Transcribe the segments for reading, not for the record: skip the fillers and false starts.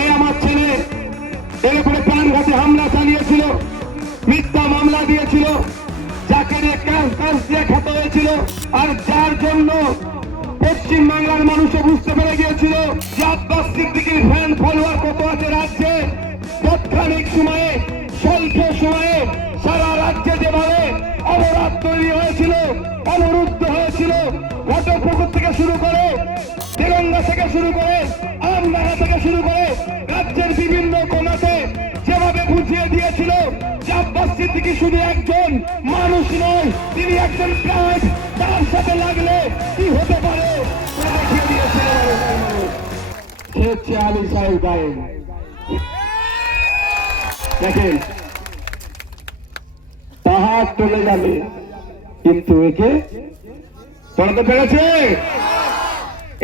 এই আমার ছেলে এর উপরে প্রাণঘাতী হামলা চালিয়েছিল, মিথ্যা মামলা দিয়েছিল, যাকে নিয়ে কাজ দিয়ে খ্যাত হয়েছিল, আর যার জন্য পশ্চিম বাংলার মানুষও বুঝতে পেরে গিয়েছিল যে আব্বাস সিদ্দিকীর ফ্যান ফলোয়ার কত আছে রাজ্যে। তৎক্ষণিক সময়ে স্বল্প সময়ে সারা রাজ্যে যেভাবে অবরোধ তৈরি হয়েছিল, অবরুদ্ধ হয়েছিল, ঘটকপুকুর থেকে শুরু করে তেরঙ্গা থেকে শুরু করে আমডাঙ্গা থেকে শুরু করে রাজ্যের বিভিন্ন কোণাতে যেভাবে বুঝিয়ে দিয়েছিল যে আব্বাস সিদ্দিকী শুধু একজন মানুষ নয়, তিনি একজন কাজ, তার সাথে লাগলে কি হতে পারে দেখিয়ে দিয়েছিল। সে হচ্ছে আলী সাহেব গায়েন। দেখেন, পাহাড় চলে যাবে কিন্তু একে চলতে পেরেছে।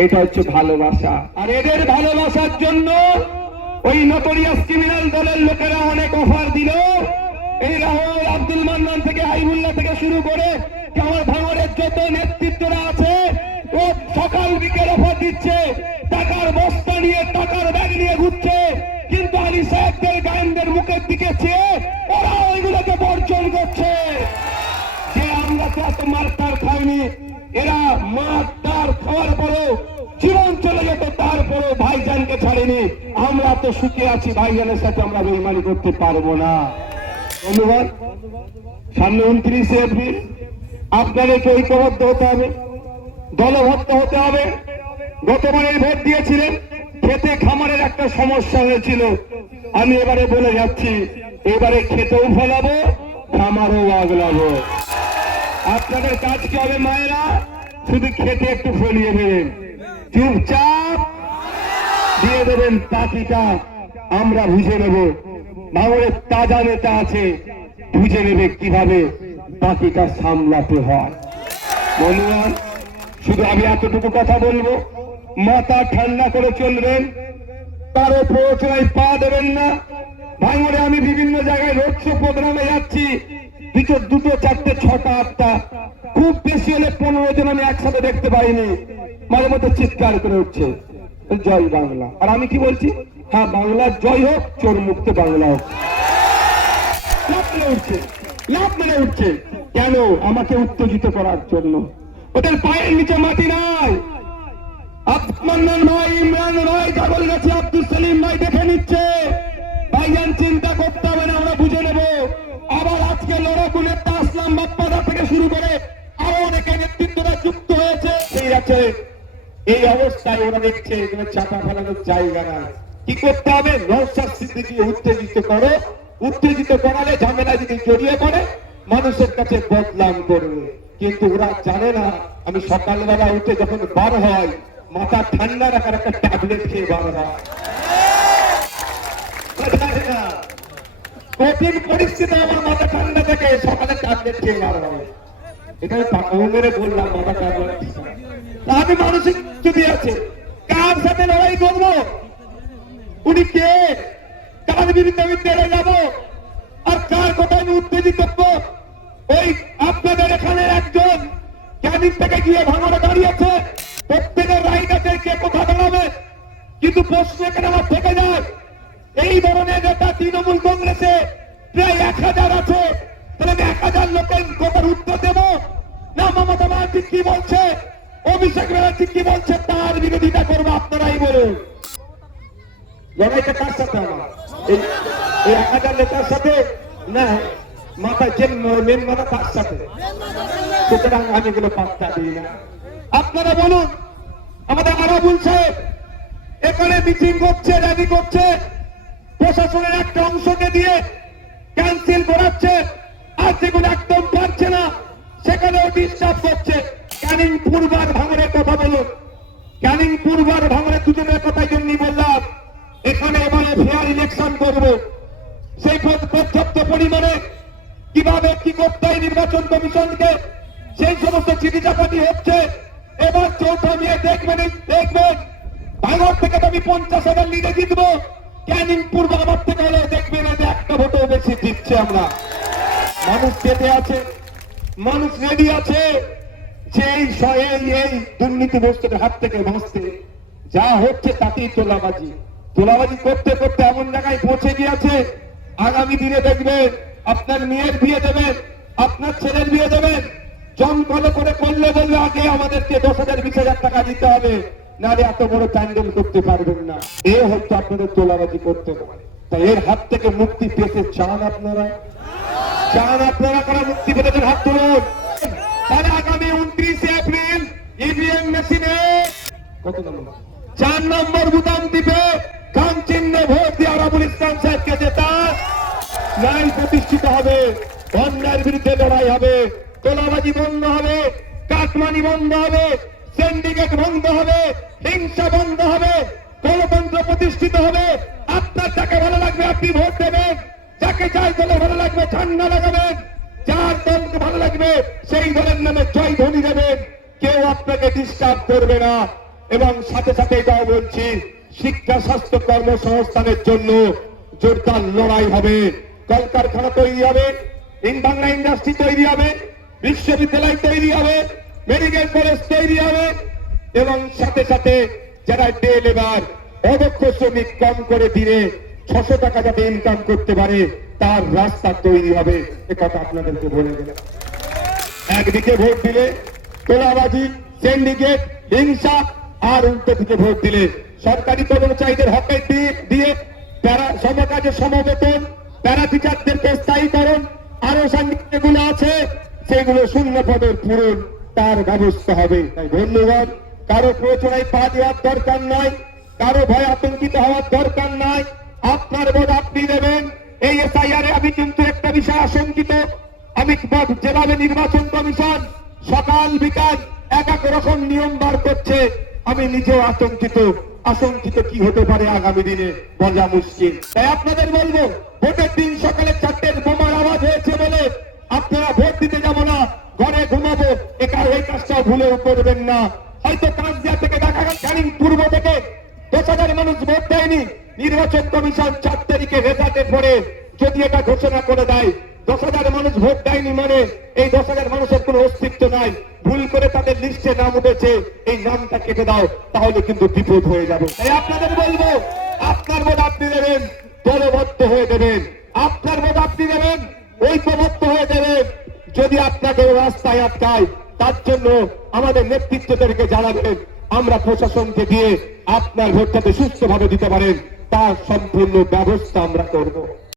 এটা হচ্ছে ভালোবাসা। আর এদের ভালোবাসার জন্য ওই নটোরিয়াস ক্রিমিনাল দলের লোকেরা অনেক অফার দিল। এই রাহুল, আব্দুল মান্নান থেকে হাইবুল্লাহ থেকে শুরু করে আমার ভাঙড়ের যত নেতৃত্বরা আছে, ও সকাল বিকেল অফার দিচ্ছে, টাকার বস্তা নিয়ে, টাকার ব্যাগ নিয়ে ঘুরছে। কিন্তু আলী সাহেবদের গায়েনদের মুখের দিকে চেয়ে ওরা ওইগুলোকে বর্জন করছে। যে আমরা তো এত মারটার খাইনি, এরা মারটার খাওয়ার পরেও জীবন চলে যেত, তারপরেও ভাইজানকে ছাড়েনি। আমরা তো সুখে আছি, ভাইজানের সাথে আমরা বেইমানি করতে পারবো না। ধন্যবাদ। সামনে 29শে এপ্রিল আপনাদেরকে ঐক্যবদ্ধ হতে হবে, দলবদ্ধ হতে হবে। গতবারে ভোট দিয়েছিলেন, খেতে খামারের একটা সমস্যা হয়েছিল। আমি এবারে বলে যাচ্ছি, এবারে খেতেও ফলাবো, খামারও আগলাবো। আপনাদের কাজ কি হবে মায়েরা? শুধু খেতে একটু ফলিয়ে দেবেন, চুপচাপ দিয়ে দেবেন, বাকিটা আমরা বুঝে নেব। ভাঙড়ের তাজা নেতা আছে, বুঝে নেবে কিভাবে বাকিটা সামলাতে হয়। বন্ধুরা, শুধু আমি এতটুকু কথা বলবো, মাথা ঠান্ডা করে চলবেন, কারো প্ররোচনায় পা দেবেন না। ভাঙড়ে আমি বিভিন্ন জায়গায় রোড শো প্রোগ্রামে যাচ্ছি, দুটো চারটে ছটা আটটা, খুব বেশি হলে 15 জন আমি একসাথে দেখতে পাইনি। মাঝে মধ্যে চিৎকার করে উঠছে জয় বাংলা। আর আমি কি বলছি? হ্যাঁ, বাংলার জয় হোক, চোর মুক্ত বাংলা হোক। লাভ মেরে উঠছে, লাভ মেরে উঠছে। কেন? আমাকে উত্তেজিত করার জন্য। ওদের পায়ের নিচে মাটি নাই। মান্নান ভাই, ইমরান ভাই, জাগলগাছি আব্দুল সলিম ভাই দেখে নিচ্ছে। ভাইজান চিন্তা করতে হবে না, আমরা বুঝে নেব। আবার আজকে লড়াকু নেতা আসলাম বাপ্পাদা থেকে শুরু করে আরো অনেকে নেতৃত্বরা যুক্ত হয়েছে। সেই আছে, এই অবস্থায় ওরা দেখছে চাপা ফেলানোর জায়গা নাই। কি করতে হবে? নওশাদ সিদ্দিকী উত্তেজিত করো, উত্তেজিত করালে ঝামেলা যদি জড়িয়ে পড়ে মানুষের কাছে বদনাম করবে। কিন্তু ওরা জানে না, আমি সকালবেলা উঠে যখন বার হয়, মাথা ঠান্ডা রাখার একটা ট্যাবলেট খেয়ে বার হয়। কঠিন পরিস্থিতি আমার মাথা ঠান্ডা থেকে সকালে ট্যাবলেট খেয়ে বার হয়। এখানে মেরে বললাম মাথা ট্যাবলেট। আমি মানসিক যদি আছে, কার সাথে লড়াই করবো? উনি কে? কার বিরুদ্ধে আমি তেড়ে যাবো? আর কার কথা আমি উত্তেজিত করবো? ওই আপনাদের এখানে একজন ক্যানিং থেকে গিয়ে ভাঙড়ে দাঁড়িয়েছে, প্রত্যেকের রাইট আছে কে কোথা দাঁড়াবে। কিন্তু প্রশ্ন এখানে আমার থেকে যায়, এই ধরনের নেতা তৃণমূল কংগ্রেসে প্রায় 1000 আছে, তাহলে আমি 1000 লোকের কথার উত্তর দেব না? মমতা ব্যানার্জি কি বলছে, অভিষেক ব্যানার্জি কি বলছে, তার বিরোধিতা করবো? আপনারাই বলুন। লড়াইটা কার সাথে? আমার এই 1000 নেতার সাথে না, মাথা যে মেন মাথা তার সাথে। সুতরাং আমি এগুলো পাত্তা দিই না। আপনারা বলুন। আমাদের আরাবুল সাহেব এখানে মিটিং করছে, র্যালি করছে, প্রশাসনের একটা অংশকে দিয়ে ক্যান্সেল করাচ্ছে, আর যেগুলো একদম পারছে না সেখানেও ডিস্টার্ব করছে। ক্যানিং পূর্বার ভাঙড়ের কথা বলুন। ক্যানিং পূর্বার ভাঙড়ের দুজনের কথাই জন্যই বললাম, এখানে এবারে ফেয়ার ইলেকশন করবো। সেই পর্যাপ্ত পরিমাণে কিভাবে কি করতে হয় নির্বাচন কমিশনকে, সেই সমস্ত চিঠি চাপাতি হচ্ছে। এবার চৌঠা নিয়ে দেখবেন, ভাঙড় থেকে তো আমি 50,000 লিডে জিতবো। ক্যানিং পূর্ব আমার থেকে হলে দেখবেন একটা ভোটও বেশি জিতছে আমরা। মানুষ পেতে আছে, মানুষ রেডি আছে যে এই দুর্নীতি বস্তুর হাত থেকে বাঁচতে। যা হচ্ছে তাতেই তোলাবাজি। তোলাবাজি করতে করতে এমন জায়গায় পৌঁছে গিয়েছে, আগামী দিনে দেখবেন আপনার মেয়ের বিয়ে দেবেন, আপনার ছেলের বিয়ে দেবেন, জমকল করে করলে বলবে আগে আমাদেরকে 10,000 20,000 টাকা দিতে হবে, নাহলে এত বড় প্যান্ডেল করতে পারবেন না। এ হচ্ছে আপনাদের তোলাবাজি করতে হবে। তাই এর হাত থেকে মুক্তি পেতে চান আপনারা? চান আপনারা? কারা মুক্তি পেতে হাত তুলুন। তাহলে আগামী 29 এপ্রিল ইভিএম মেশিনে কত নম্বর 4 নম্বর বুতাম টিপে খান চিহ্নে ভোট দিয়ে আরাবুল ইসলাম সাহেবকে জেতা, ন্যায় প্রতিষ্ঠিত হবে, অন্যায়ের বিরুদ্ধে লড়াই হবে, তোলাবাজি বন্ধ হবে, কাটমানি বন্ধ হবে, সিন্ডিকেট বন্ধ হবে, হিংসা বন্ধ হবে, গণতন্ত্র প্রতিষ্ঠিত হবে। আপনার যাকে ভালো লাগবে আপনি ভোট দেবেন, যাকে যাই দলে ভালো লাগবে ঠান্ডা লাগাবেন, যার দলকে ভালো লাগবে সেই দলের নামে জয় ধ্বনি দেবেন, কেউ আপনাকে ডিস্টার্ব করবে না। এবং সাথে সাথে এটাও বলছি, শিক্ষা স্বাস্থ্য কর্মসংস্থানের জন্য জোরদার লড়াই হবে। কলকারখানা তৈরি হবে, বাংলা ইন্ডাস্ট্রি তৈরি হবে, বিশ্ববিদ্যালয় তৈরি হবে, মেডিকেল কলেজ তৈরি হবে, এবং সাথে সাথে যারা ডে লেবার অদক্ষ শ্রমিক কম করে দিনে 600 টাকা যাতে ইনকাম করতে পারে তার রাস্তা তৈরি হবে। এ কথা আপনাদেরকে বলে দিলাম। একদিকে ভোট দিলে তোলাবাজি, সিন্ডিকেট, হিংসা, আর উল্টো দিকে ভোট দিলে সরকারি কর্মচারীদের হকের দিয়ে সমকাজে সমবেতন, প্যারা টিচারদেরকে স্থায়ীকরণ, আরো সাংগঠনিক যেগুলো আছে সেগুলো শূন্য পদের পূরণ, তার ব্যবস্থা হবে। তাই ধন্যবাদ। কারো প্রচনায় পা দেওয়ার দরকার নাই, কারো ভয় আতঙ্কিত হওয়ার দরকার নাই। আপনার ভোট আপনি দেবেন। এই এসআইআর আমি কিন্তু একটা বিষয় আশঙ্কিত। আমি যেভাবে নির্বাচন কমিশন সকাল বিকাল এক এক রকম নিয়ম বার করছে, আমি নিজেও আশঙ্কিত কি হতে পারে আগামী দিনে বোঝা মুশকিল। তাই আপনাদের বলবো, ভোটের দিন সকালে 4টের বোমার আওয়াজ হয়েছে বলে আপনারা ভোট দিতে যাবো না, ঘরে ঘুমাবো, এই কাজটাও ভুলেও করবেন না। হয়তো কাজদিয়া থেকে দেখা গেল ক্যানিং পূর্ব থেকে 10,000 মানুষ ভোট দেয়নি, নির্বাচন কমিশন 4 তারিখে রেজাল্টের পরে যদি এটা ঘোষণা করে দেয় 10,000 মানুষ ভোট দেয়নি মানে এই 10,000 মানুষের কোনো অস্তিত্ব নাই, ভুল করে তাদের লিস্টে নাম উঠেছে, এই নামটা কেটে দাও, তাহলে কিন্তু বিপদ হয়ে যাবে। তাই আপনাদের বলবো, আপনার ভোট আপনি দেবেন, দলবদ্ধ হয়ে দেবেন, আপনার ভোট আপনি দেবেন, ঐক্যবদ্ধ হয়ে দেবেন। যদি আপনাকে রাস্তায় আটকায় তার জন্য আমাদের নেতৃত্বদেরকে জানাবেন, আমরা প্রশাসনকে দিয়ে আপনার ভোটটাতে সুস্থভাবে দিতে পারেন তার সম্পূর্ণ ব্যবস্থা আমরা করব।